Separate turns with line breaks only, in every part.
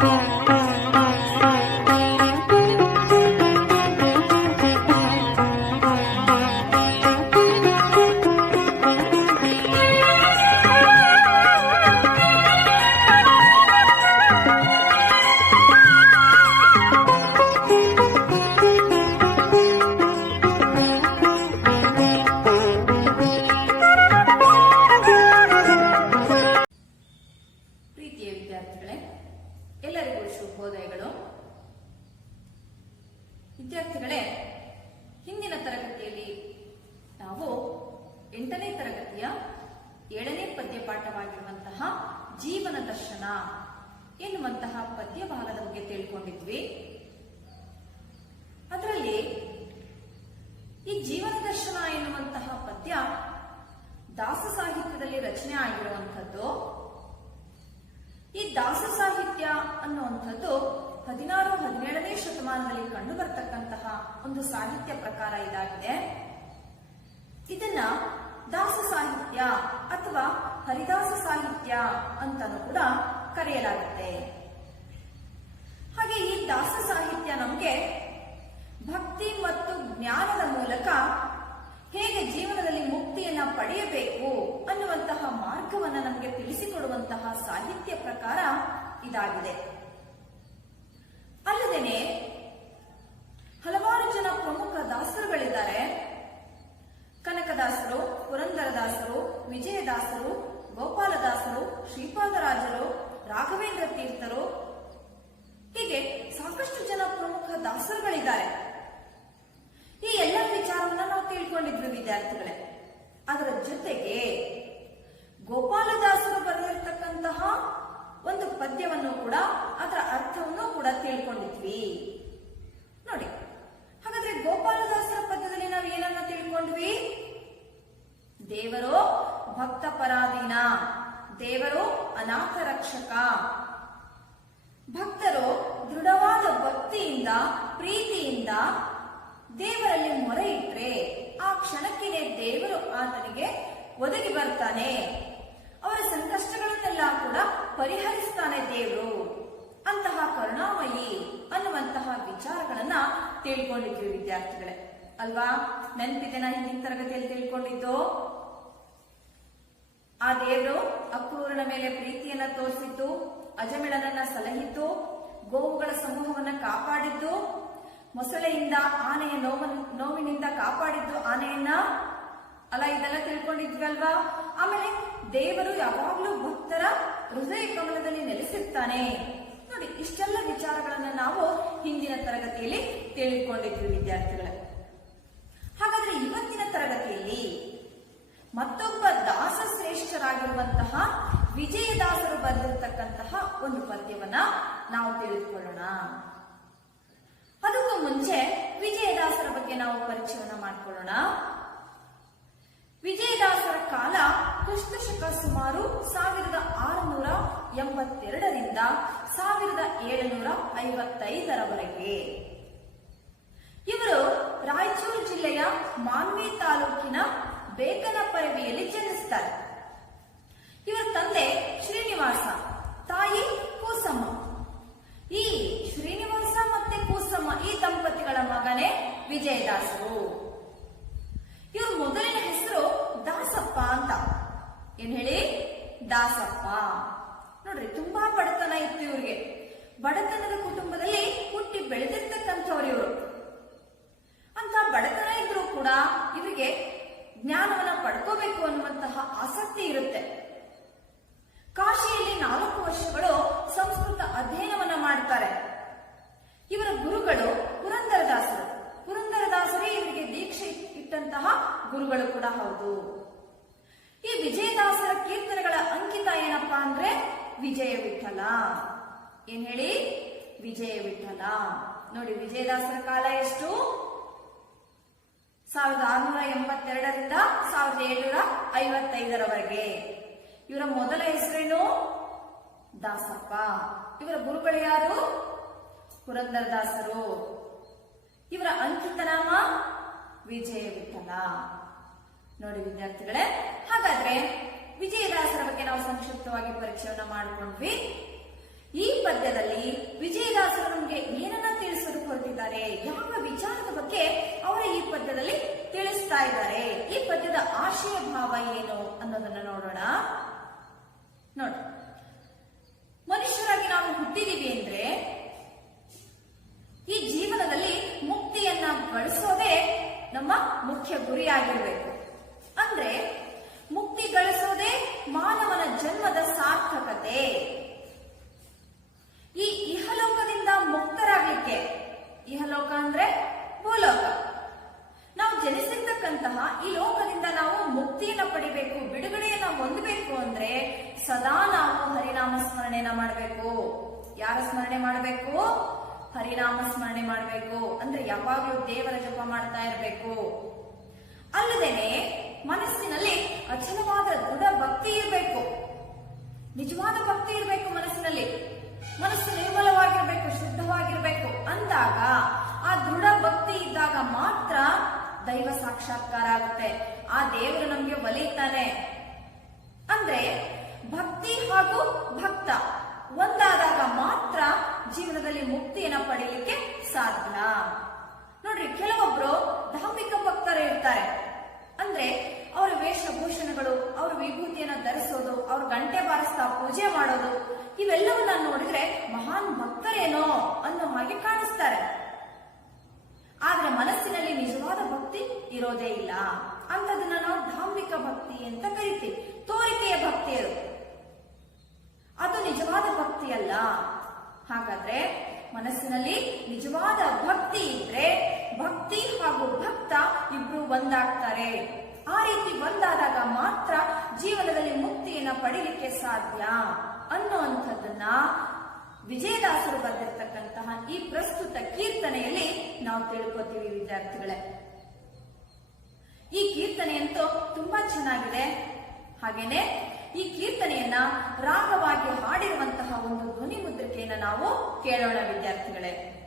Bye. ದರ್ಶನ ಎನ್ನುವಂತಹ ಪದ್ಯ ದಾಸ ಸಾಹಿತ್ಯದಲ್ಲಿ ರಚನೆ ಆಗಿರುವಂಥದ್ದು. ಈ ದಾಸ ಸಾಹಿತ್ಯ ಅನ್ನುವಂಥದ್ದು ಹದಿನಾರು, ಹದಿನೇಳನೇ ಶತಮಾನದಲ್ಲಿ ಕಂಡು ಬರ್ತಕ್ಕಂತಹ ಒಂದು ಸಾಹಿತ್ಯ ಪ್ರಕಾರ ಇದಾಗಿದೆ. ಇದನ್ನ ದಾಸ ಸಾಹಿತ್ಯ ಅಥವಾ ಹರಿದಾಸ ಸಾಹಿತ್ಯ ಅಂತಾನೂ ಕೂಡ ಕರೆಯಲಾಗುತ್ತೆ. ಹಾಗೆ ಈ ದಾಸ ಸಾಹಿತ್ಯ ನಮಗೆ ಭಕ್ತಿ ಮತ್ತು ಜ್ಞಾನದ ಮೂಲಕ ಹೇಗೆ ಜೀವನದಲ್ಲಿ ಮುಕ್ತಿಯನ್ನ ಪಡೆಯಬೇಕು ಅನ್ನುವಂತಹ ಮಾರ್ಗವನ್ನ ನಮಗೆ ತಿಳಿಸಿಕೊಡುವಂತಹ ಸಾಹಿತ್ಯ ಪ್ರಕಾರ ಇದಾಗಿದೆ. ಅಲ್ಲದೇನೆ ಹಲವಾರು ಜನ ಪ್ರಮುಖ ದಾಸರುಗಳಿದ್ದಾರೆ. ಕನಕದಾಸರು, ಪುರಂದರದಾಸರು, ವಿಜಯದಾಸರು, ಗೋಪಾಲದಾಸರು, ಶ್ರೀಪಾದರಾಜರು, ರಾಘವೇಂದ್ರ ತೀರ್ಥರು ಹೀಗೆ ಸಾಕಷ್ಟು ಜನ ಪ್ರಮುಖ ದಾಸರುಗಳಿದ್ದಾರೆ. ಈ ಎಲ್ಲ ವಿಚಾರವನ್ನ ನಾವು ತಿಳ್ಕೊಂಡಿದ್ವಿ ವಿದ್ಯಾರ್ಥಿಗಳೇ. ಅದರ ಜೊತೆಗೆ ಗೋಪಾಲದಾಸರು ಬರೆದಿರ್ತಕ್ಕಂತಹ ಒಂದು ಪದ್ಯವನ್ನು ಕೂಡ, ಅದರ ಅರ್ಥವನ್ನು ಕೂಡ ತಿಳ್ಕೊಂಡಿದ್ವಿ. ನೋಡಿ, ಹಾಗಾದ್ರೆ ಗೋಪಾಲದಾಸರ ಪದ್ಯದಲ್ಲಿ ನಾವು ಏನನ್ನ ತಿಳ್ಕೊಂಡ್ವಿ? ದೇವರು ಭಕ್ತ ಪರಾಧೀನ ದೇವರು ಅನಾಥ ರಕ್ಷಕ ಭಕ್ತರು ದೃಢವಾದ ಭಕ್ತಿಯಿಂದ, ಪ್ರೀತಿಯಿಂದ ದೇವರಲ್ಲಿ ಮೊರೆ ಇಟ್ರೆ ಆ ಕ್ಷಣಕ್ಕಿದೆ ದೇವರು ಆತನಿಗೆ ಒದಗಿ ಬರ್ತಾನೆ. ಅವರ ಸಂಕಷ್ಟಗಳನ್ನೆಲ್ಲ ಕೂಡ ಪರಿಹರಿಸ್ತಾನೆ ದೇವರು. ಅಂತಹ ಕರುಣಾಮಯಿ ಅನ್ನುವಂತಹ ವಿಚಾರಗಳನ್ನ ತಿಳ್ಕೊಂಡಿದ್ವಿ ವಿದ್ಯಾರ್ಥಿಗಳೇ. ಅಲ್ವಾ? ನೆನಪಿದೆನ ಹಿಂದಿನ ತರಗತಿಯಲ್ಲಿ ತಿಳ್ಕೊಂಡಿದ್ದು? ಆ ದೇವರು ಅಕ್ರೂರನ ಮೇಲೆ ಪ್ರೀತಿಯನ್ನ ತೋರಿಸಿದ್ದು, ಅಜಮಿಳನನ್ನ ಸಲಹಿದ್ದು, ಗೋವುಗಳ ಸಮೂಹವನ್ನ ಕಾಪಾಡಿದ್ದು ಮೊಸಳೆಯಿಂದ ಆನೆಯ ನೋವ ನೋವಿನಿಂದ ಕಾಪಾಡಿದ್ದು ಆನೆಯನ್ನ? ಅಲ್ಲ, ಇದೆಲ್ಲ ತಿಳ್ಕೊಂಡಿದ್ವಲ್ವಾ? ಆಮೇಲೆ ದೇವರು ಯಾವಾಗ್ಲೂ ಭಕ್ತರ ಹೃದಯ ಕಮಲದಲ್ಲಿ ನೆಲೆಸಿರ್ತಾನೆ. ನೋಡಿ, ಇಷ್ಟೆಲ್ಲ ವಿಚಾರಗಳನ್ನ ನಾವು ಹಿಂದಿನ ತರಗತಿಯಲ್ಲಿ ತಿಳಿದುಕೊಂಡಿದ್ವಿ ವಿದ್ಯಾರ್ಥಿಗಳೇ. ಹಾಗಾದ್ರೆ ಇವತ್ತಿನ ತರಗತಿಯಲ್ಲಿ ಮತ್ತೊಬ್ಬ ದಾಸ ಶ್ರೇಷ್ಠರಾಗಿರುವಂತಹ ವಿಜಯದಾಸರು ಬರೆದಿರ್ತಕ್ಕಂತಹ ಒಂದು ಪದ್ಯವನ್ನ ನಾವು ತಿಳಿದುಕೊಳ್ಳೋಣ. ಅದಕ್ಕೂ ಮುಂಚೆ ವಿಜಯದಾಸರ ಬಗ್ಗೆ ನಾವು ಪರಿಚಯವನ್ನ ಮಾಡಿಕೊಳ್ಳೋಣ. ವಿಜಯದಾಸರ ಕಾಲ ಕ್ರಿಸ್ತ ಶಕ ಸುಮಾರು ಸಾವಿರದ ಆರುನೂರ ಎಂಬತ್ತೆರಡರಿಂದ ಸಾವಿರದ ಏಳುನೂರ ಐವತ್ತೈದರವರೆಗೆ. ಇವರು ರಾಯಚೂರು ಜಿಲ್ಲೆಯ ಮಾನ್ವಿ ತಾಲೂಕಿನ ಬೇಕನಪರವಿಯಲ್ಲಿ ಜನಿಸ್ತಾರೆ. ಇವರ ತಂದೆ ಶ್ರೀನಿವಾಸ, ತಾಯಿ ಕೂಸಮ್ಮ. ಈ ಈ ದಂಪತಿಗಳ ಮಗನೇ ವಿಜಯದಾಸರು. ಇವ್ರ ಮೊದಲಿನ ಹೆಸರು ದಾಸಪ್ಪ ಅಂತ. ಏನ್ ಹೇಳಿ? ದಾಸಪ್ಪ. ನೋಡ್ರಿ, ತುಂಬಾ ಬಡತನ ಇತ್ತು ಇವ್ರಿಗೆ. ಬಡತನದ ಕುಟುಂಬದಲ್ಲಿ ಹುಟ್ಟಿ ಬೆಳೆದಿರ್ತಕ್ಕಂಥವ್ರು ಇವರು. ಅಂತ ಬಡತನ ಇದ್ರೂ ಕೂಡ ಇವರಿಗೆ ಜ್ಞಾನವನ್ನ ಪಡ್ಕೋಬೇಕು ಅನ್ನುವಂತಹ ಆಸಕ್ತಿ ಇರುತ್ತೆ. ಕಾಶಿಯಲ್ಲಿ ನಾಲ್ಕು ವರ್ಷಗಳು ಸಂಸ್ಕೃತ ಅಧ್ಯಯನವನ್ನ ಮಾಡ್ತಾರೆ. ಇವರ ಗುರುಗಳು ಪುರಂದರದಾಸರು. ಪುರಂದರದಾಸರೇ ಇವರಿಗೆ ದೀಕ್ಷೆ ಇಟ್ಟಂತಹ ಗುರುಗಳು ಕೂಡ ಹೌದು. ಈ ವಿಜಯದಾಸರ ಕೀರ್ತನೆಗಳ ಅಂಕಿತ ಏನಪ್ಪಾ ಅಂದ್ರೆ ವಿಜಯ ವಿಠಲ. ಏನ್ ಹೇಳಿ? ವಿಜಯ ವಿಠಲ. ನೋಡಿ, ವಿಜಯದಾಸರ ಕಾಲ ಎಷ್ಟು? ಸಾವಿರದ ಆರುನೂರ ಎಂಬತ್ತೆರಡರಿಂದ ಸಾವಿರದ ಏಳುನೂರ ಐವತ್ತೈದರವರೆಗೆ. ಇವರ ಮೊದಲ ಹೆಸರೇನು? ದಾಸಪ್ಪ. ಇವರ ಗುರುಗಳು ಯಾರು? ಪುರಂದರದಾಸರು, ಇವರ ಅಂಕಿತ ನಾಮ ವಿಜಯ ವಿಠಲ ನೋಡಿ ವಿದ್ಯಾರ್ಥಿಗಳೇ, ಹಾಗಾದ್ರೆ ವಿಜಯದಾಸರ ಬಗ್ಗೆ ನಾವು ಸಂಕ್ಷಿಪ್ತವಾಗಿ ಪರೀಕ್ಷೆಯನ್ನ ಮಾಡಿಕೊಂಡ್ವಿ. ಈ ಪದ್ಯದಲ್ಲಿ ವಿಜಯದಾಸರು ನಮಗೆ ಏನನ್ನ ತಿಳಿಸಲು ಹೊರಟಿದ್ದಾರೆ, ಯಾವ ವಿಚಾರದ ಬಗ್ಗೆ ಅವರು ಈ ಪದ್ಯದಲ್ಲಿ ತಿಳಿಸ್ತಾ ಇದ್ದಾರೆ, ಈ ಪದ್ಯದ ಆಶಯ ಭಾವ ಏನು ಅನ್ನೋದನ್ನ ನೋಡೋಣ. ನೋಡಿ, ಮನುಷ್ಯರಾಗಿ ನಾವು ಹುಟ್ಟಿದೀವಿ ಅಂದ್ರೆ ಈ ಜೀವನದಲ್ಲಿ ಮುಕ್ತಿಯನ್ನ ಗಳಿಸೋದೇ ನಮ್ಮ ಮುಖ್ಯ ಗುರಿಯಾಗಿರ್ಬೇಕು ಅಂದ್ರೆ ಮುಕ್ತಿ ಗಳಿಸೋದೇ ಮಾನವನ ಜನ್ಮದ ಸಾರ್ಥಕತೆ ಈ ಇಹಲೋಕದಿಂದ ಮುಕ್ತರಾಗ್ಲಿಕ್ಕೆ ಇಹಲೋಕ ಅಂದ್ರೆ ಭೂಲೋಕ ನಾವು ಜನಿಸಿರ್ತಕ್ಕಂತಹ ಈ ಲೋಕದಿಂದ ನಾವು ಮುಕ್ತಿಯನ್ನ ಪಡಿಬೇಕು ಬಿಡುಗಡೆಯನ್ನ ಹೊಂದಬೇಕು ಅಂದ್ರೆ ಸದಾ ನಾವು ಹರಿನಾಮ ಸ್ಮರಣೆನ ಮಾಡಬೇಕು ಯಾರ ಸ್ಮರಣೆ ಮಾಡಬೇಕು ಹರಿನಾಮ ಸ್ಮರಣೆ ಮಾಡಬೇಕು ಅಂದ್ರೆ ಯಾವಾಗಲೂ ದೇವರ ಜಪ ಮಾಡ್ತಾ ಇರಬೇಕು ಅಲ್ಲದೇನೆ ಮನಸ್ಸಿನಲ್ಲಿ ಅಚಲವಾದ ದೃಢ ಭಕ್ತಿ ಇರಬೇಕು ನಿಜವಾದ ಭಕ್ತಿ ಇರಬೇಕು ಮನಸ್ಸಿನಲ್ಲಿ ಮನಸ್ಸು ನಿರ್ಮಲವಾಗಿರ್ಬೇಕು ಶುದ್ಧವಾಗಿರ್ಬೇಕು ಅಂದಾಗ ಆ ದೃಢ ಭಕ್ತಿ ಇದ್ದಾಗ ಮಾತ್ರ ದೈವ ಸಾಕ್ಷಾತ್ಕಾರ ಆಗುತ್ತೆ ಆ ದೇವರು ಒಲಿತಾನೆ ಅಂದ್ರೆ ಭಕ್ತಿ ಹಾಗೂ ಭಕ್ತ ಒಂದಾದಾಗ ಮಾತ್ರ ಜೀವನದಲ್ಲಿ ಮುಕ್ತಿಯನ್ನ ಪಡೆಯಲಿಕ್ಕೆ ಸಾಧ್ಯ ನೋಡ್ರಿ, ಕೆಲವೊಬ್ರು ಧಾರ್ಮಿಕ ಭಕ್ತರು ಇರ್ತಾರೆ. ಅಂದ್ರೆ ಅವರ ವೇಷಭೂಷಣಗಳು, ಅವ್ರ ವಿಭೂತಿಯನ್ನ ಧರಿಸೋದು, ಅವ್ರ ಗಂಟೆ ಬಾರಿಸ್ತಾ ಪೂಜೆ ಮಾಡೋದು, ಇವೆಲ್ಲವನ್ನ ನೋಡಿದ್ರೆ ಮಹಾನ್ ಭಕ್ತರೇನೋ ಅನ್ನೋ ಹಾಗೆ ಕಾಣಿಸ್ತಾರೆ. ಆದ್ರೆ ಮನಸ್ಸಿನಲ್ಲಿ ನಿಜವಾದ ಭಕ್ತಿ ಇರೋದೇ ಇಲ್ಲ. ಅಂತದನ್ನ ನಾವು ಧಾರ್ಮಿಕ ಭಕ್ತಿ ಅಂತ ಕರಿತೀವಿ. ತೋರಿಕೆಯ ಭಕ್ತಿ ಅದು. ಅದು ನಿಜವಾದ ಭಕ್ತಿ ಅಲ್ಲ. ಹಾಗಾದ್ರೆ ಮನಸ್ಸಿನಲ್ಲಿ ನಿಜವಾದ ಭಕ್ತಿ ಇದ್ರೆ ಭಕ್ತಿ ಹಾಗೂ ಭಕ್ತ ಇಬ್ರು ಒಂದಾಗ್ತಾರೆ. ಆ ರೀತಿ ಒಂದಾದಾಗ ಮಾತ್ರ ಜೀವನದಲ್ಲಿ ಮುಕ್ತಿಯನ್ನ ಪಡೀಲಿಕ್ಕೆ ಸಾಧ್ಯ ಅನ್ನುವಂಥದ್ದನ್ನ ವಿಜಯದಾಸರು ಬರೆದಿರ್ತಕ್ಕಂತಹ ಈ ಪ್ರಸ್ತುತ ಕೀರ್ತನೆಯಲ್ಲಿ ನಾವು ತಿಳ್ಕೊತೀವಿ ವಿದ್ಯಾರ್ಥಿಗಳೇ. ಈ ಕೀರ್ತನೆಯಂತೂ ತುಂಬಾ ಚೆನ್ನಾಗಿದೆ. ಹಾಗೇನೆ ಈ ಕೀರ್ತನೆಯನ್ನ ರಾಗವಾಗಿ ಹಾಡಿರುವಂತಹ ಒಂದು ಧ್ವನಿ ಮುದ್ರಿಕೆಯನ್ನ ನಾವು ಕೇಳೋಣ, ವಿದ್ಯಾರ್ಥಿಗಳೇ.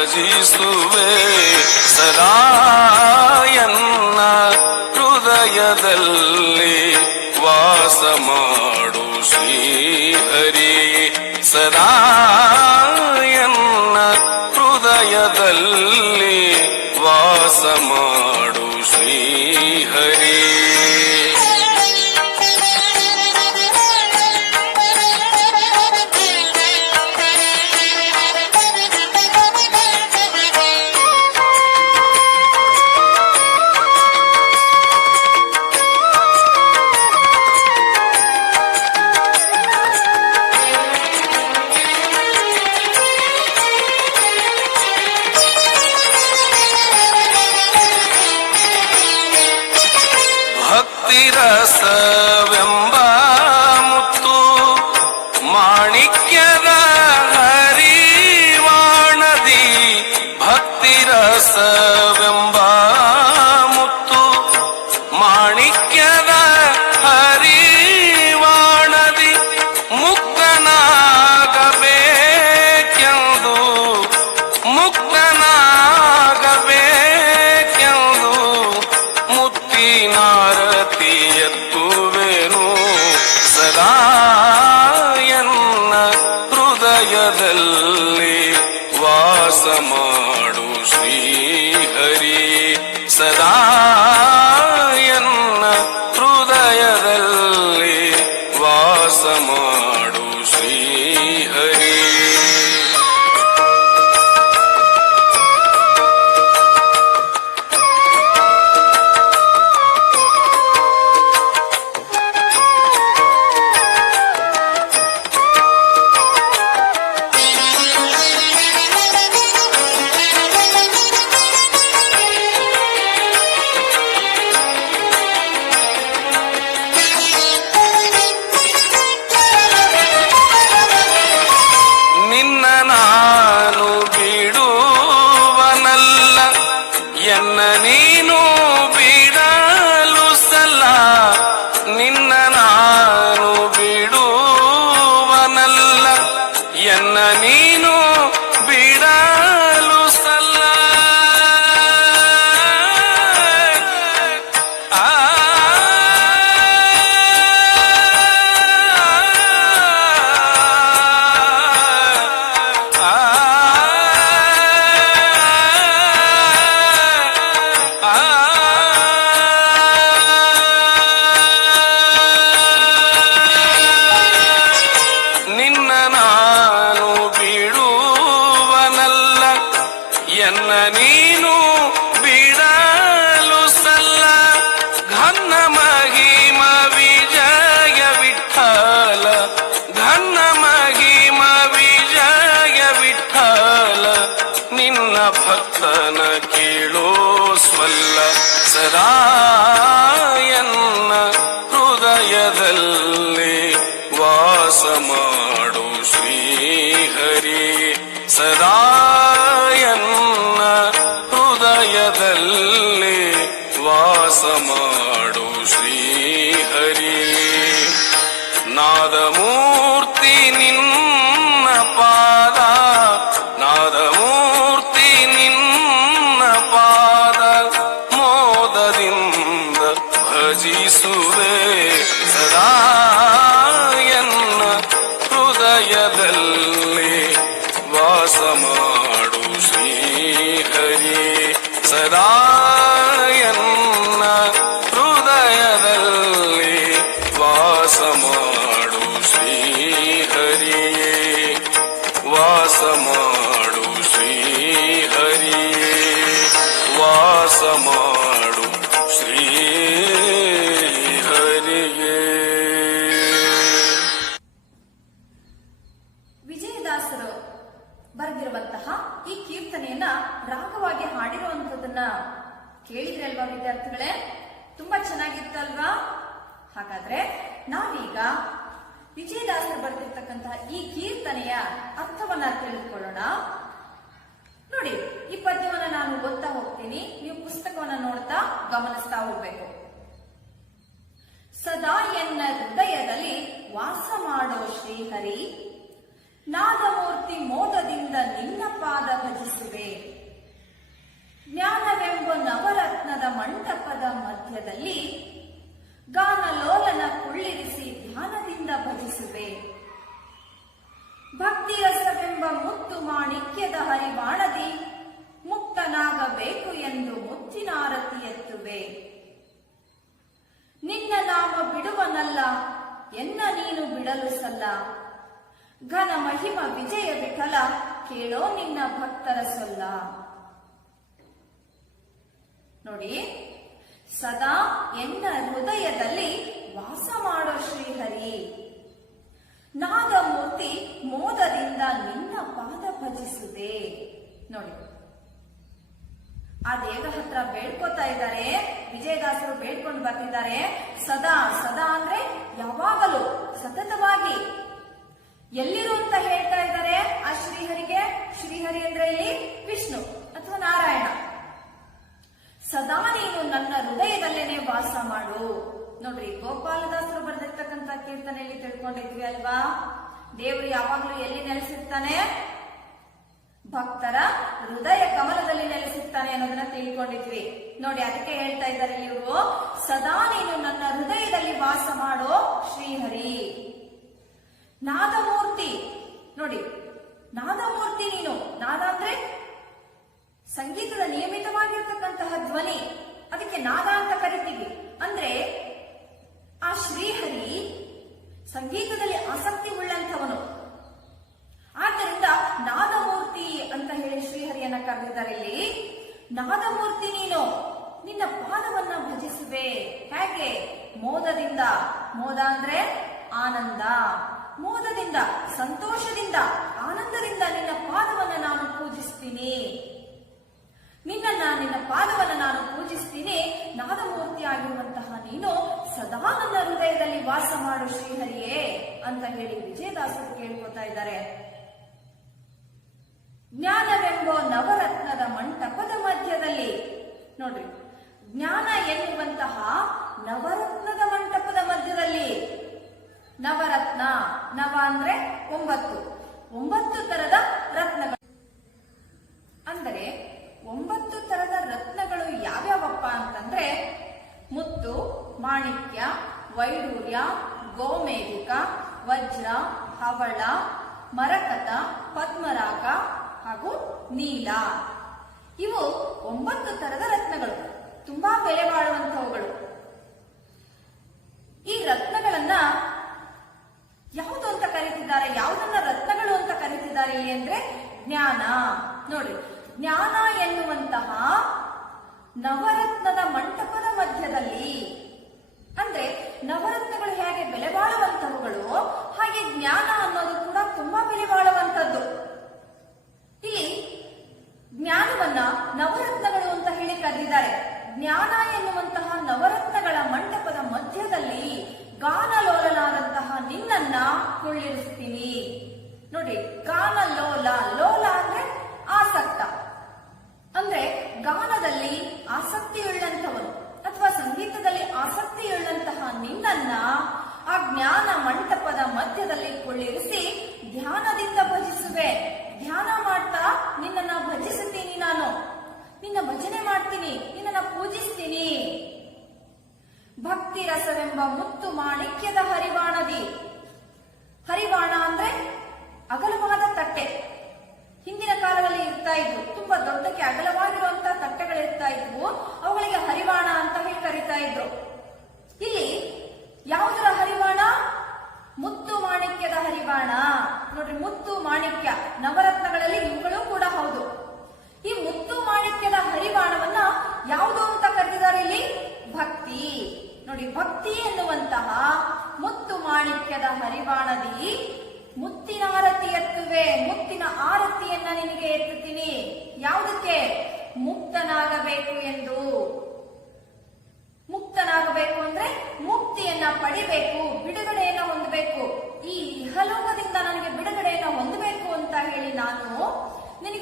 ಭಜಿಸುವೆ ಸದಾ ಎನ್ನ
ಬೇಕು ಎಂದು ಮುತ್ತಿನಾರತಿ ಎತ್ತುವೆ. ನಿನ್ನ ನಾಮ ಬಿಡುವನಲ್ಲ, ಎನ್ನ ನೀನು ಬಿಡಲು ಸಲ್ಲ? ಘನ ಮಹಿಮ ವಿಜಯ ವಿಠಲ, ಕೇಳೋ ನಿನ್ನ ಭಕ್ತರ ಸೊಲ್ಲ. ನೋಡಿ, ಸದಾ ಎನ್ನ ಹೃದಯದಲ್ಲಿ ವಾಸ ಮಾಡೋ ಶ್ರೀಹರಿ. ನಾಗಮೂರ್ತಿ ಮೋದದಿಂದ ನಿನ್ನ ಪಾದ ಭಜಿಸಿದೆ ನೋಡಿ ಆ ದೇವರ ಹತ್ರ ಬೇಡ್ಕೋತಾ ಇದ್ದಾರೆ. ವಿಜಯದಾಸರು ಬೇಡ್ಕೊಂಡು ಬರ್ತಿದ್ದಾರೆ. ಸದಾ ಸದಾ ಅಂದ್ರೆ ಯಾವಾಗಲೂ ಸತತವಾಗಿ ಎಲ್ಲಿರು ಅಂತ ಹೇಳ್ತಾ ಇದ್ದಾರೆ. ಆ ಶ್ರೀಹರಿಗೆ, ಶ್ರೀಹರಿ ಅಂದ್ರೆ ಇಲ್ಲಿ ವಿಷ್ಣು ಅಥವಾ ನಾರಾಯಣ. ಸದಾ ನೀನು ನನ್ನ ಹೃದಯದಲ್ಲೇನೆ ವಾಸ ಮಾಡು. ನೋಡ್ರಿ, ಗೋಪಾಲದಾಸರು ಬರೆದಿರ್ತಕ್ಕಂತ ಕೀರ್ತನೆಯಲ್ಲಿ ತಿಳ್ಕೊಂಡಿದ್ವಿ ಅಲ್ವಾ? ದೇವರು ಯಾವಾಗಲೂ ಎಲ್ಲಿ ನೆಲೆಸಿರ್ತಾನೆ? ಭಕ್ತರ ಹೃದಯ ಕಮಲದಲ್ಲಿ ನೆಲೆಸುತ್ತಾನೆ ಅನ್ನೋದನ್ನ ತಿಳ್ಕೊಂಡಿದ್ವಿ. ನೋಡಿ, ಅದಕ್ಕೆ ಹೇಳ್ತಾ ಇದ್ದಾರೆ ಇವರು, ಸದಾ ನೀನು ನನ್ನ ಹೃದಯದಲ್ಲಿ ವಾಸ ಮಾಡೋ ಶ್ರೀಹರಿ. ನಾದಮೂರ್ತಿ. ನೋಡಿ, ನಾದಮೂರ್ತಿ ನೀನು ನಾದ ಅಂದ್ರೆ ಸಂಗೀತದ ನಿಯಮಿತವಾಗಿರ್ತಕ್ಕಂತಹ ಧ್ವನಿ. ಅದಕ್ಕೆ ನಾದ ಅಂತ ಕರಿತೀವಿ. ಅಂದ್ರೆ, ಆ ಶ್ರೀಹರಿ ಸಂಗೀತದಲ್ಲಿ ಆಸಕ್ತಿ ಉಳ್ಳಂಥವನು. ಆದ್ದರಿಂದ ನಾದಮೂರ್ತಿ ಅಂತ ಹೇಳಿ ಶ್ರೀಹರಿಯನ್ನ ಕರೆದಿದ್ದಾರೆ ಇಲ್ಲಿ. ನಾದಮೂರ್ತಿ ನೀನು, ನಿನ್ನ ಪಾದವನ್ನ ಭಜಿಸುವೆ. ಹೇಗೆ? ಮೋದದಿಂದ. ಮೋದ ಅಂದ್ರೆ ಆನಂದ. ಮೋದದಿಂದ, ಸಂತೋಷದಿಂದ, ಆನಂದದಿಂದ ನಿನ್ನ ಪಾದವನ್ನ ನಾನು ಪೂಜಿಸ್ತೀನಿ. ನಿನ್ನನ್ನ, ನಿನ್ನ ಪಾದವನ್ನ ನಾನು ಪೂಜಿಸ್ತೀನಿ. ನಾದಮೂರ್ತಿ ಆಗಿರುವಂತಹ ನೀನು ಸದಾ ನನ್ನ ಹೃದಯದಲ್ಲಿ ವಾಸ ಮಾಡು ಶ್ರೀಹರಿಯೇ ಅಂತ ಹೇಳಿ ವಿಜಯದಾಸರು ಕೇಳ್ಕೊತಾ ಇದ್ದಾರೆ. ಜ್ಞಾನವೆಂಬ ನವರತ್ನದ ಮಂಟಪದ ಮಧ್ಯದಲ್ಲಿ. ನೋಡ್ರಿ, ಜ್ಞಾನ ಎನ್ನುವಂತಹ ನವರತ್ನದ ಮಂಟಪದ ಮಧ್ಯದಲ್ಲಿ. ನವರತ್ನ, ನವ ಅಂದ್ರೆ ಒಂಬತ್ತು. ಒಂಬತ್ತು ತರದ ರತ್ನಗಳು. ಅಂದರೆ, ಒಂಬತ್ತು ತರದ ರತ್ನಗಳು ಯಾವ್ಯಾವಪ್ಪ ಅಂತಂದ್ರೆ, ಮುತ್ತು, ಮಾಣಿಕ್ಯ, ವೈಡೂರ್ಯ, ಗೋಮೇಧಿಕ, ವಜ್ರ, ಹವಳ, ಮರಕತ, ಪದ್ಮರಾಗ ಹಾಗೂ ನೀಲ. ಇವು ಒಂಬತ್ತು ತರದ ರತ್ನಗಳು. ತುಂಬಾ ಬೆಲೆ ಬಾಳುವಂತಹವುಗಳು ಈ ರತ್ನಗಳನ್ನ ಯಾವುದು ಅಂತ ಕರೀತಿದ್ದಾರೆ? ಯಾವುದನ್ನ ರತ್ನಗಳು ಅಂತ ಕರೀತಿದ್ದಾರೆ ಇಲ್ಲಿ ಅಂದ್ರೆ ಜ್ಞಾನ. ನೋಡಿ, ಜ್ಞಾನ ಎನ್ನುವಂತಹ ನವರತ್ನದ ಮಂಟಪದ ಮಧ್ಯದಲ್ಲಿ, ಅಂದ್ರೆ ನವರತ್ನಗಳು ಹೇಗೆ ಬೆಲೆ ಬಾಳುವಂತಹವುಗಳು ಹಾಗೆ ಜ್ಞಾನ ಅನ್ನೋದು ಕೂಡ ತುಂಬಾ ಬೆಲೆ ಬಾಳುವಂತದ್ದು ಜ್ಞಾನವನ್ನ ನವರತ್ನಗಳು ಅಂತ ಹೇಳಿ ಕರೆದಿದ್ದಾರೆ. ಜ್ಞಾನ ಎನ್ನುವಂತಹ ನವರತ್ನಗಳ ಮಂಟಪದ ಮಧ್ಯದಲ್ಲಿ ಗಾನಲೋಲನಾದಂತಹ ನಿನ್ನನ್ನ ಕುಳ್ಳಿರಿಸ್ತೀನಿ. ನೋಡಿ ಗಾನ ಲೋಲ ಲೋಲ ಅಂದ್ರೆ ಆಸಕ್ತ. ಅಂದ್ರೆ ಗಾನದಲ್ಲಿ ಆಸಕ್ತಿಯುಳ್ಳಂಥವನು ಅಥವಾ ಸಂಗೀತದಲ್ಲಿ ಆಸಕ್ತಿಯುಳ್ಳಂತಹ ನಿನ್ನನ್ನ ಆ ಜ್ಞಾನ ಮಂಟಪದ ಮಧ್ಯದಲ್ಲಿ ಕುಳ್ಳಿರಿಸಿ ಧ್ಯಾನದಿಂದ ಭಜಿಸುವೆ. ಧ್ಯಾನ ಮಾಡ್ತಾ ನಿನ್ನನ್ನ ಭಜಿಸುತ್ತೀನಿ ನಾನು. ನಿನ್ನ ಭಜನೆ ಮಾಡ್ತೀನಿ, ನಿನ್ನನ್ನ ಪೂಜಿಸ್ತೀನಿ. ಭಕ್ತಿ ರಸವೆಂಬ ಮುತ್ತು ಮಾಣಿಕ್ಯದ ಹರಿವಾಣದಿ ಹರಿವಾಣ ಅಂದ್ರೆ ಅಗಲವಾದ ತಟ್ಟೆ. ಹಿಂದಿನ ಕಾಲದಲ್ಲಿ ಇರ್ತಾ ಇದ್ವು. ತುಂಬಾ ದೊಡ್ಡಕ್ಕೆ ಅಗಲವಾಗಿರುವಂತಹ ತಟ್ಟೆಗಳಿರ್ತಾ ಇದ್ವು. ಅವುಗಳಿಗೆ ಹರಿವಾಣ ಅಂತ ಹೇಳಿ ಕರಿತಾ ಇದ್ರು. ಇಲ್ಲಿ ಯಾವುದರ ಹರಿವಾಣ ಮುತ್ತು ಮಾಣಿಕ್ಯದ ಹರಿವಾಣ ನೋಡ್ರಿ, ಮುತ್ತು ಮಾಣಿಕ್ಯ, ನವರತ್ನಗಳಲ್ಲಿ ಇವುಗಳು ಕೂಡ ಹೌದು. ಈ ಮುತ್ತು ಮಾಣಿಕ್ಯದ ಹರಿವಾಣವನ್ನ ಯಾವುದು ಅಂತ ಕರೆದಿದ್ದಾರೆ ಇಲ್ಲಿ? ಭಕ್ತಿ. ನೋಡಿ, ಭಕ್ತಿ ಎನ್ನುವಂತಹ ಮುತ್ತು ಮಾಣಿಕ್ಯದ ಹರಿವಾಣದಿ ಮುತ್ತಿನ ಆರತಿ ಎತ್ತುವೆ, ಮುತ್ತಿನ ಆರತಿಯನ್ನ ನಿನಗೆ ಎತ್ತುತ್ತೀನಿ. ಯಾವುದಕ್ಕೆ? ಮುಕ್ತನಾಗಬೇಕು ಎಂದು. ಮುಕ್ತನಾಗಬೇಕು ಅಂದ್ರೆ ಮುಕ್ತಿಯನ್ನ ಪಡಿಬೇಕು, ಬಿಡುಗಡೆಯನ್ನ ಹೊಂದಬೇಕು. ಈ ಇಹಲೋಕದಿಂದ ನನಗೆ ಬಿಡುಗಡೆಯನ್ನ ಹೊಂದಬೇಕು ಅಂತ ಹೇಳಿ ನಾನು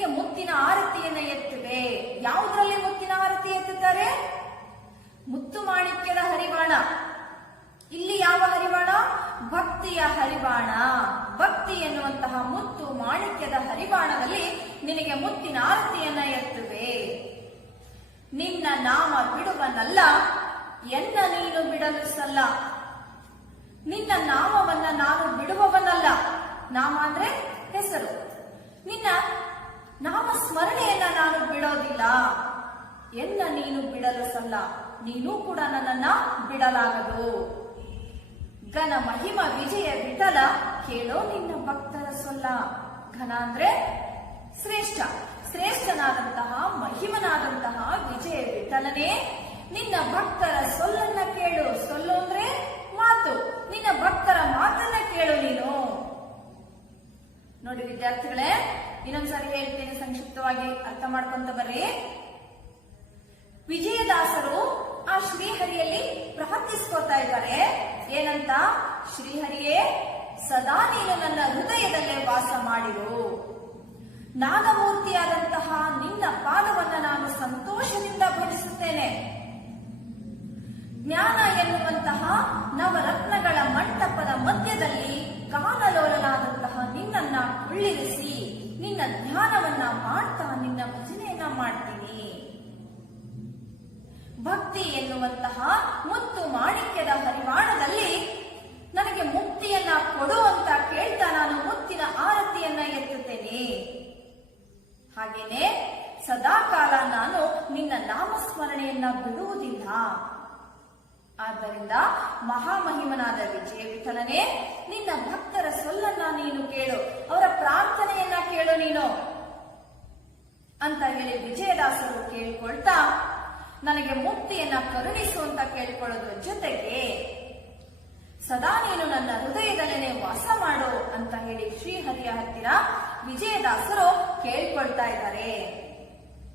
ಮುತ್ತಿನ ಆರತಿಯನ್ನ ಎತ್ತುವೆ. ಯಾವುದರಲ್ಲಿ ಮುತ್ತಿನ ಆರತಿ ಎತ್ತುತ್ತಾರೆ? ಮುತ್ತು ಮಾಣಿಕ್ಯದ ಹರಿವಾಣ ಇಲ್ಲಿ ಯಾವ ಹರಿವಾಣ ಭಕ್ತಿಯ ಹರಿವಾಣ ಭಕ್ತಿ ಎನ್ನುವಂತಹ ಮುತ್ತು ಮಾಣಿಕ್ಯದ ಹರಿವಾಣದಲ್ಲಿ ನಿನಗೆ ಮುತ್ತಿನ ಆರತಿಯನ್ನ ಎತ್ತುವೆ. ನಿನ್ನ ನಾಮ ಬಿಡುವನಲ್ಲ, ಎನ್ನ ನೀನು ಬಿಡಲು ಸಲ್ಲ. ನಿನ್ನ ನಾಮವನ್ನ ನಾನು ಬಿಡುವವನಲ್ಲ. ನಾಮ ಅಂದ್ರೆ ಹೆಸರು. ನಿನ್ನ ನಾಮ ಸ್ಮರಣೆಯನ್ನ ನಾನು ಬಿಡೋದಿಲ್ಲ. ಎನ್ನ ನೀನು ಬಿಡಲು ಸಲ್ಲ? ನೀನು ಕೂಡ ನನ್ನನ್ನ ಬಿಡಲಾಗದು. ಘನ ಮಹಿಮ ವಿಜಯ ವಿಠಲ ಕೇಳೋ ನಿನ್ನ ಭಕ್ತರ ಸೊಲ್ಲ. ಘನ ಅಂದ್ರೆ ಶ್ರೇಷ್ಠ. ಶ್ರೇಷ್ಠನಾದಂತಹ, ಮಹಿಮನಾದಂತಹ ವಿಜಯ ವಿಠಲನೇ, ನಿನ್ನ ಭಕ್ತರ ಸೊಲ್ಲನ್ನ ಕೇಳು. ಸೊಲ್ಲು ಅಂದ್ರೆ ಮಾತು. ನಿನ್ನ ಭಕ್ತರ ಮಾತನ್ನ ಕೇಳು ನೀನು. ನೋಡಿ ವಿದ್ಯಾರ್ಥಿಗಳೇ ಇನ್ನೊಂದ್ಸರಿ ಹೇಳ್ತೇನೆ ಸಂಕ್ಷಿಪ್ತವಾಗಿ ಅರ್ಥ ಮಾಡ್ಕೊಂತ ಬರ್ರಿ. ವಿಜಯದಾಸರು ಆ ಶ್ರೀಹರಿಯಲ್ಲಿ ಪ್ರಾರ್ಥಿಸ್ಕೊತಾ ಇದ್ದಾರೆ. ಏನಂತ? ಶ್ರೀಹರಿಯೇ, ಸದಾ ನೀನು ನನ್ನ ಹೃದಯದಲ್ಲೇ ವಾಸ ಮಾಡಿರು. ನಾಗಮೂರ್ತಿಯಾದಂತಹ ನಿನ್ನ ಪಾದವನ್ನ ನಾನು ಸಂತೋಷದಿಂದ ಭಜಿಸುತ್ತೇನೆ. ಜ್ಞಾನ ಎನ್ನುವಂತಹ ನವರತ್ನಗಳ ಮಂಟಪದ ಮಧ್ಯದಲ್ಲಿ ಕಾಲಲೋಲನಾದಂತಹ ನಿನ್ನನ್ನ ಕುಳ್ಳಿರಿಸಿ ನಿನ್ನ ಧ್ಯಾನವನ್ನ ಮಾಡ್ತಾ ನಿನ್ನ ಭಜನೆಯನ್ನ ಮಾಡ್ತೀನಿ. ಭಕ್ತಿ ಎನ್ನುವಂತಹ ಮುತ್ತು ಮಾಣಿಕ್ಯದ ಪರಿಮಾಣದಲ್ಲಿ ನನಗೆ ಮುಕ್ತಿಯನ್ನ ಕೊಡು ಅಂತ ಕೇಳ್ತಾ ನಾನು ಮುತ್ತಿನ ಆರತಿಯನ್ನ ಎತ್ತುತ್ತೇನೆ. ಹಾಗೇನೆ ಸದಾಕಾಲ ನಾನು ನಿನ್ನ ನಾಮಸ್ಮರಣೆಯನ್ನ ಬಿಡುವುದಿಲ್ಲ. ಆದ್ದರಿಂದ ಮಹಾಮಹಿಮನಾದ ವಿಜಯ ವಿಠಲನೇ, ನಿನ್ನ ಭಕ್ತರ ಸೊಲ್ಲನ್ನ ನೀನು ಕೇಳು, ಅವರ ಪ್ರಾರ್ಥನೆಯನ್ನ ಕೇಳು ನೀನು. ಅಂತ ಹೇಳಿ ವಿಜಯದಾಸರು ಕೇಳ್ಕೊಳ್ತಾ, ನನಗೆ ಮುಕ್ತಿಯನ್ನ ಕರುಣಿಸು ಅಂತ ಕೇಳ್ಕೊಳ್ಳೋದ್ರ ಜೊತೆಗೆ, ಸದಾ ನೀನು ನನ್ನ ಹೃದಯದಲ್ಲೇನೆ ವಾಸ ಮಾಡು ಅಂತ ಹೇಳಿ ಶ್ರೀಹರಿಯ ಹತ್ತಿರ ವಿಜಯದಾಸರು ಕೇಳ್ಕೊಳ್ತಾ ಇದ್ದಾರೆ.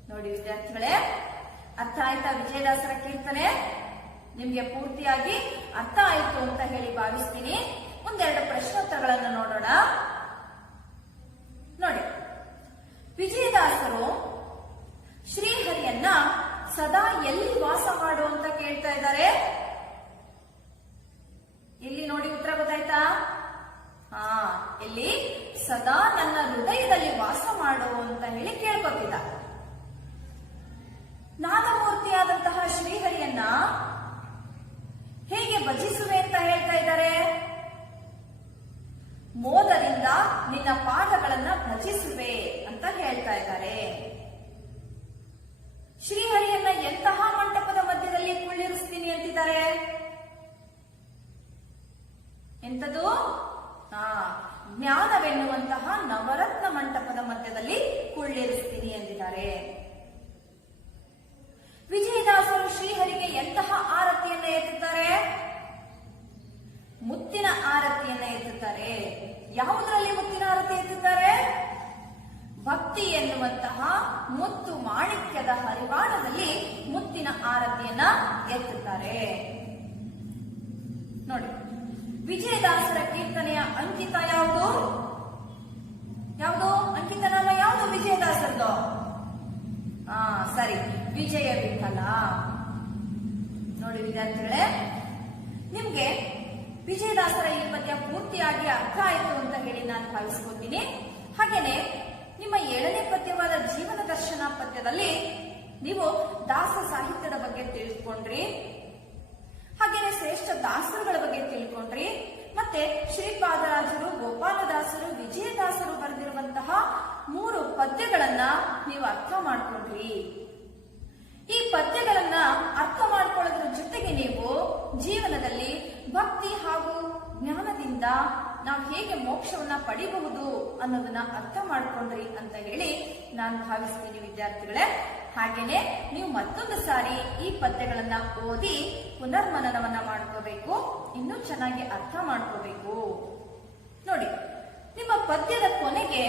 ನೋಡಿ ವಿದ್ಯಾರ್ಥಿಗಳೇ, ಅರ್ಥ ಆಯ್ತಾ ವಿಜಯದಾಸರ ಕೀರ್ತನೆ? ನಿಮ್ಗೆ ಪೂರ್ತಿಯಾಗಿ ಅರ್ಥ ಆಯ್ತು ಅಂತ ಹೇಳಿ ಭಾವಿಸ್ತೀನಿ. ಒಂದೆರಡು ಪ್ರಶ್ನೋತ್ತರಗಳನ್ನು ನೋಡೋಣ. ನೋಡಿ. ವಿಜಯದಾಸರು ಶ್ರೀಹರಿಯನ್ನ ಸದಾ ಎಲ್ಲಿ ವಾಸ ಮಾಡು ಅಂತ ಕೇಳ್ತಾ ಇದ್ದಾರೆ ಇಲ್ಲಿ ನೋಡಿ ಉತ್ತರ ಗೊತ್ತಾಯ್ತಾ ಹಾ ಇಲ್ಲಿ ಸದಾ ನನ್ನ ಹೃದಯದಲ್ಲಿ ವಾಸ ಮಾಡು ಅಂತ ಹೇಳಿ ಕೇಳ್ಕೊತಿದ್ದ ನಾಗಮೂರ್ತಿಯಾದಂತಹ ಶ್ರೀಹರಿಯನ್ನ ಹೇಗೆ ಭಜಿಸುವೆ ಅಂತ ಹೇಳ್ತಾ ಇದ್ದಾರೆ ಮೋದದಿಂದ ನಿನ್ನ ಪಾದಗಳನ್ನ ಭಜಿಸುವೆ ಅಂತ ಹೇಳ್ತಾ ಇದ್ದಾರೆ ಶ್ರೀಹರಿಯನ್ನ ಎಂತಹ ಮಂಟಪದ ಮಧ್ಯದಲ್ಲಿ ಕುಳ್ಳಿರಿಸ್ತೀನಿ ಅಂತಿದ್ದಾರೆ ಎಂತದು ಹಾ ಜ್ಞಾನವೆನ್ನುವಂತಹ ನವರತ್ನ ಮಂಟಪದ ಮಧ್ಯದಲ್ಲಿ ಕುಳ್ಳಿರಿಸ್ತೀನಿ ಎಂದಿದ್ದಾರೆ ವಿಜಯದಾಸರು ಶ್ರೀಹರಿಗೆ ಎಂತಹ ಆರತಿಯನ್ನ ಎತ್ತುತ್ತಾರೆ ಮುತ್ತಿನ ಆರತಿಯನ್ನ ಎತ್ತುತ್ತಾರೆ ಯಾವುದರಲ್ಲಿ ಮುತ್ತಿನ ಆರತಿ ಎತ್ತುತ್ತಾರೆ ಭಕ್ತಿ ಎನ್ನುವಂತಹ ಮುತ್ತು ಮಾಣಿಕ್ಯದ ಹರಿವಾಣದಲ್ಲಿ ಮುತ್ತಿನ ಆರತಿಯನ್ನ ಎತ್ತುತ್ತಾರೆ. ನೋಡಿ, ವಿಜಯದಾಸರ ಕೀರ್ತನೆಯ ಅಂಕಿತ ಯಾವುದು? ಯಾವುದು? ಅಂಕಿತ ನಾಮ ಯಾವುದು ವಿಜಯದಾಸರದು ಹಾ ಸರಿ, ವಿಜಯ ವಿಠಲ. ನೋಡಿ ವಿದ್ಯಾರ್ಥಿಗಳೇ, ನಿಮ್ಗೆ ವಿಜಯದಾಸರ ಈ ಪದ್ಯ ಪೂರ್ತಿಯಾಗಿ ಅರ್ಥ ಆಯಿತು ಅಂತ ಹೇಳಿ ನಾನು ಭಾವಿಸ್ಕೊತೀನಿ ಹಾಗೇನೆ ನಿಮ್ಮ ಏಳನೇ ಪದ್ಯವಾದ ಜೀವನ ದರ್ಶನ ಪದ್ಯದಲ್ಲಿ ನೀವು ದಾಸ ಸಾಹಿತ್ಯದ ಬಗ್ಗೆ ತಿಳಿದುಕೊಂಡ್ರಿ. ಹಾಗೇನೆ ಶ್ರೇಷ್ಠ ದಾಸರುಗಳ ಬಗ್ಗೆ ತಿಳ್ಕೊಂಡ್ರಿ. ಮತ್ತೆ ಶ್ರೀಪಾದರಾಜರು ಗೋಪಾಲದಾಸರು, ವಿಜಯದಾಸರು ಬರೆದಿರುವಂತಹ ಮೂರು ಪದ್ಯಗಳನ್ನ ನೀವು ಅರ್ಥ ಮಾಡ್ಕೊಂಡ್ರಿ. ಈ ಪದ್ಯಗಳನ್ನ ಅರ್ಥ ಮಾಡ್ಕೊಳ್ಳೋದ್ರ ಜೊತೆಗೆ ನೀವು ಜೀವನದಲ್ಲಿ ಭಕ್ತಿ ಹಾಗೂ ನಾವು ಹೇಗೆ ಮೋಕ್ಷವನ್ನ ಪಡಿಬಹುದು ಅನ್ನೋದನ್ನ ಅರ್ಥ ಮಾಡ್ಕೊಂಡ್ರಿ ಅಂತ ಹೇಳಿ ನಾನು ಭಾವಿಸ್ತೀನಿ ವಿದ್ಯಾರ್ಥಿಗಳೇ. ಹಾಗೇನೆ ನೀವು ಮತ್ತೊಂದು ಸಾರಿ ಈ ಪದ್ಯಗಳನ್ನ ಓದಿ ಪುನರ್ಮನನವನ್ನ ಮಾಡ್ಕೋಬೇಕು, ಇನ್ನೂ ಚೆನ್ನಾಗಿ ಅರ್ಥ ಮಾಡ್ಕೋಬೇಕು. ನೋಡಿ, ನಿಮ್ಮ ಪದ್ಯದ ಕೊನೆಗೆ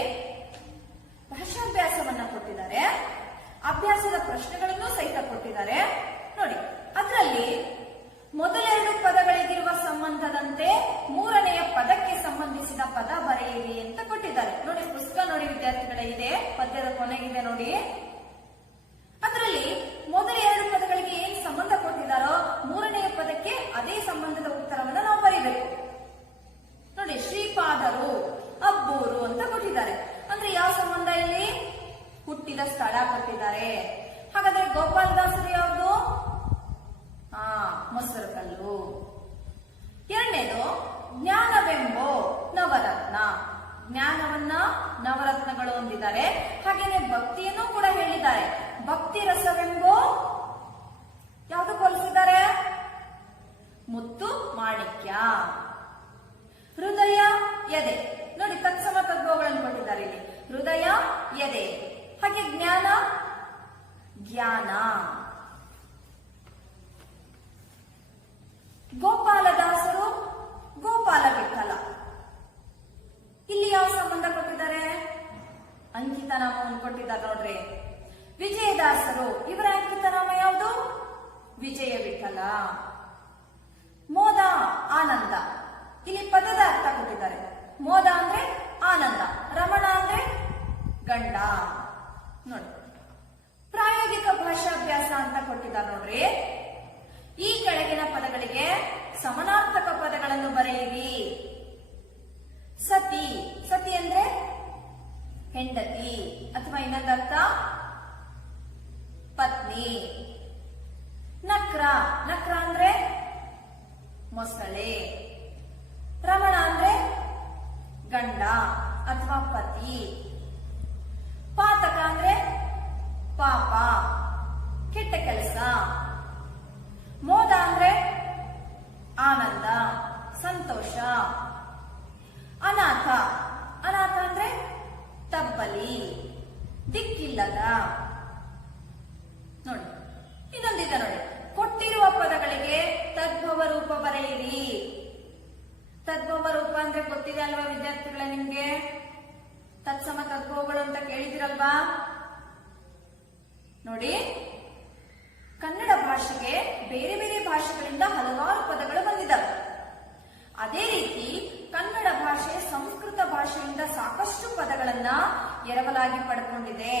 ಭಾಷಾಭ್ಯಾಸವನ್ನ ಕೊಟ್ಟಿದ್ದಾರೆ. ಅಭ್ಯಾಸದ ಪ್ರಶ್ನೆಗಳನ್ನು ಸಹಿತ ಕೊಟ್ಟಿದ್ದಾರೆ. ನೋಡಿ, ಅದರಲ್ಲಿ ಮೊದಲೆರಡು ಪದಗಳಿಗಿರುವ ಸಂಬಂಧದಂತೆ ಮೂರನೆಯ ಪದಕ್ಕೆ ಸಂಬಂಧಿಸಿದ ಪದ ಬರೆಯಿರಿ ಅಂತ ಕೊಟ್ಟಿದ್ದಾರೆ. ನೋಡಿ, ಪುಸ್ತಕ ನೋಡಿ ವಿದ್ಯಾರ್ಥಿಗಳೇ, ಇದೆ. ಪದ್ಯದ ಕೊನೆಗಿದೆ ನೋಡಿ. ಅದರಲ್ಲಿ ಮೊದಲ ಎರಡು ಪದಗಳಿಗೆ ಏನ್ ಸಂಬಂಧ ಕೊಟ್ಟಿದ್ದಾರೋ ಮೂರನೆಯ ಪದಕ್ಕೆ ಅದೇ ಸಂಬಂಧದ ಉತ್ತರವನ್ನು ನಾವು ಬರೀಬೇಕು. ನೋಡಿ, ಶ್ರೀಪಾದರು, ಅಬ್ಬೂರು ಅಂತ ಕೊಟ್ಟಿದ್ದಾರೆ ಅಂದ್ರೆ ಯಾವ ಸಂಬಂಧ ಇಲ್ಲಿ ಹುಟ್ಟಿದ ಸ್ಥಳ ಕೊಟ್ಟಿದ್ದಾರೆ ಹಾಗಾದ್ರೆ ಗೋಪಾಲದಾಸರು ಯಾವುದು ಹಾ ಮೊಸರು ಕಲ್ಲು ಎರಡನೇದು ಜ್ಞಾನವೆಂಬೋ ನವರತ್ನ ಜ್ಞಾನವನ್ನ ನವರತ್ನಗಳು ಹೊಂದಿದ್ದಾರೆ ಹಾಗೇನೆ ಭಕ್ತಿಯನ್ನು ಕೂಡ ಹೇಳಿದ್ದಾರೆ ಭಕ್ತಿ ರಸವೆಂಬೋ ಯಾವುದು ಹೋಲಿಸಿದ್ದಾರೆ ಮುತ್ತು ಮಾಣಿಕ್ಯ ಹೃದಯ ಎದೆ ನೋಡಿ ತತ್ಸಮ ತತ್ವಗಳನ್ನು ಕೊಟ್ಟಿದ್ದಾರೆ ಇಲ್ಲಿ ಹೃದಯ ಎದೆ ಹಾಗೆ ಜ್ಞಾನ ಜ್ಞಾನ ಗೋಪಾಲದಾಸರು ಗೋಪಾಲ ವಿಠಲ ಇಲ್ಲಿ ಯಾವ ಸಂಬಂಧ ಕೊಟ್ಟಿದ್ದಾರೆ ಅಂಕಿತ ನಾಮವನ್ನು ಕೊಟ್ಟಿದ್ದಾರೆ ನೋಡ್ರಿ ವಿಜಯ ವಿಠಲ ಆನಂದ. ಇಲ್ಲಿ ಪದದ ಅರ್ಥ ಕೊಟ್ಟಿದ್ದಾರೆ. ಮೋದ ಅಂದ್ರೆ ಆನಂದ, ರಮಣ ಅಂದ್ರೆ ಗಂಡ. ನೋಡಿ. ಪ್ರಾಯೋಗಿಕ ಭಾಷಾಭ್ಯಾಸ ಅಂತ ಕೊಟ್ಟಿದ್ದಾರೆ ನೋಡ್ರಿ. ಈ ಕೆಳಗಿನ ಪದಗಳಿಗೆ ಸಮನಾರ್ಥಕ ಪದಗಳನ್ನು ಬರೆಯಿರಿ. ಸತಿ. ಸತಿ ಅಂದ್ರೆ ಹೆಂಡತಿ. ಅಥವಾ ಇನ್ನೊಂದರ್ಥ ಪತ್ನಿ. ನಕ್ರ. ನಕ್ರ ಅಂದ್ರೆ ಮೊಸಳೆ. ರಮಣ ಅಂದ್ರೆ ಗಂಡ ಅಥವಾ ಪತಿ. ಪಾತಕ ಅಂದ್ರೆ ಪಾಪ. ಕೆಟ್ಟ ಕೆಲಸ. ಮೋದ ಅಂದ್ರೆ ಆನಂದ, ಸಂತೋಷ. ಅನಾಥ. ಅನಾಥ ಅಂದ್ರೆ ತಬ್ಬಲಿ, ದಿಕ್ಕಿಲ್ಲದ. ನೋಡಿ ಇನ್ನೊಂದಿದೆ ನೋಡಿ ಕೊಟ್ಟಿರುವ ಪದಗಳಿಗೆ ತದ್ಭವ ರೂಪ ಬರೆಯಿರಿ ತದ್ಭವ ರೂಪ ಅಂದ್ರೆ ಗೊತ್ತಿದೆ ಅಲ್ವಾ ವಿದ್ಯಾರ್ಥಿಗಳ ನಿಮ್ಗೆ? ತತ್ಸಮ ತದ್ಭವಗಳು ಅಂತ ಕೇಳಿದಿರಲ್ವಾ? ನೋಡಿ, ಕನ್ನಡ ಭಾಷೆಗೆ ಬೇರೆ ಬೇರೆ ಭಾಷೆಗಳಿಂದ ಹಲವಾರು ಪದಗಳು ಬಂದಿದ್ದಾವೆ ಅದೇ ರೀತಿ ಕನ್ನಡ ಭಾಷೆ ಸಂಸ್ಕೃತ ಭಾಷೆಯಿಂದ ಸಾಕಷ್ಟು ಪದಗಳನ್ನ ಎರವಲಾಗಿ ಪಡ್ಕೊಂಡಿದೆ.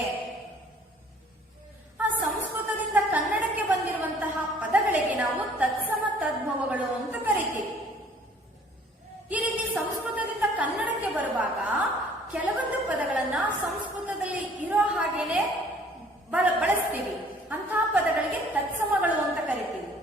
ಆ ಸಂಸ್ಕೃತದಿಂದ ಕನ್ನಡಕ್ಕೆ ಬಂದಿರುವಂತಹ ಪದಗಳಿಗೆ ನಾವು ತತ್ಸಮ ತದ್ಭವಗಳು ಅಂತ ಕರಿತೀವಿ. ಈ ರೀತಿ ಸಂಸ್ಕೃತದಿಂದ ಕನ್ನಡಕ್ಕೆ ಬರುವಾಗ ಕೆಲವೊಂದು ಪದಗಳನ್ನ ಸಂಸ್ಕೃತದಲ್ಲಿ ಇರೋ ಹಾಗೇನೆ ಬಳ- ಬಳಸ್ತೀವಿ. ಅಂತಹ ಪದಗಳಿಗೆ ತತ್ಸಮಗಳು ಅಂತ ಕರಿತೀವಿ.